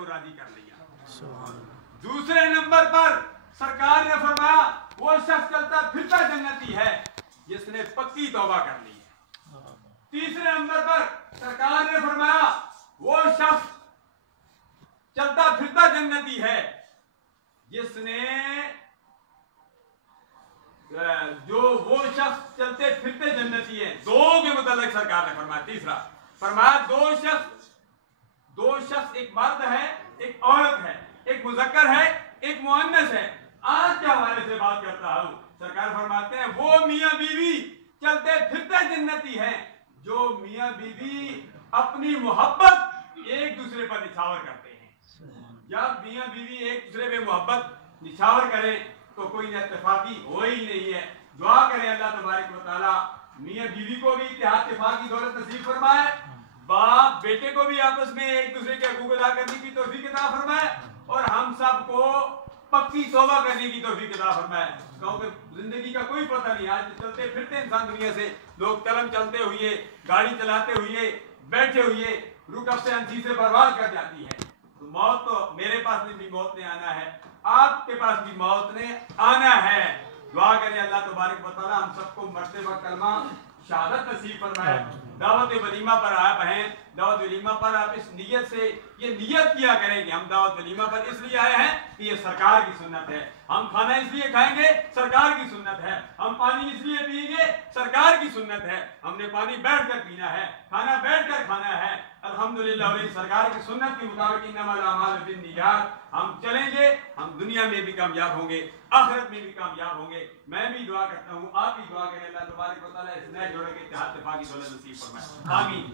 को राजी कर लिया। दूसरे नंबर पर सरकार ने फरमाया वो शख्स चलता फिरता जन्नती है जिसने पक्की तौबा कर ली है। तीसरे नंबर पर सरकार ने फरमाया वो शख्स चलता फिरता जन्नती है जिसने वो शख्स चलते फिरते जन्नती है। दो के मुताबिक सरकार ने फरमाया। तीसरा फरमाया दो शख्स एक मर्द है एक औरत है, एक मुज़क्कर है एक मुअन्नस है। आज के हवाले से बात करता हूं। सरकार फरमाते हैं वो मियां बीवी चलते फिरते जन्नती हैं जो मियां बीवी अपनी मोहब्बत एक दूसरे पर निछावर करते हैं। जब मियां बीवी एक दूसरे पे मोहब्बत निछावर करें तो कोई इत्तेफाकी हो ही नहीं है। दुआ करें अल्लाह तबारक व तआला मियां बीवी को भी इत्तेहाद इत्तेफाक की दौलत नसीब फरमाए, बाप बेटे को भी आपस में एक दूसरे के हकूक अदा करने की तौफीक अता फरमाए और हम सब को पक्की तौबा करने की तौफीक अता फरमाए। क्योंकि जिंदगी का कोई पता नहीं। आज चलते फिरते इंसान दुनिया से लोग कलम चलते हुए, गाड़ी चलाते हुए, बैठे हुए रूह से अंसी से बर्बाद कर जाती है। तो मौत तो मेरे पास भी मौत ने आना है, आपके पास भी मौत ने आना है। दुआ करें अल्लाह तबारक व तआला हम सबको मरते वक्त कलमा शहादत नसीब फरमाए। दावत वलीमा पर आप हैं, दावत वलीमा पर आप इस नियत से ये नियत किया करें कि हम दावत वलीमा पर इसलिए आए हैं कि ये सरकार की सुन्नत है। हम खाना इसलिए खाएंगे, सरकार की सुन्नत है। हम पानी इसलिए पिएंगे, सरकार की सुन्नत है। हमने पानी बैठकर पीना है, खाना बैठकर खाना है। अल्हम्दुलिल्लाह सरकार की सुन्नत के मुताबिक इन्नमल अमालु बिन्नियात हम चलेंगे, हम दुनिया में भी कामयाब होंगे, आखिरत में भी कामयाब होंगे। मैं भी दुआ करता हूँ, आप भी दुआ करें अल्लाह तबारक व तआला इस नए जोड़े के इत्तेहाद इत्तेफाक की दौलत नसीब फरमाए। आमीन।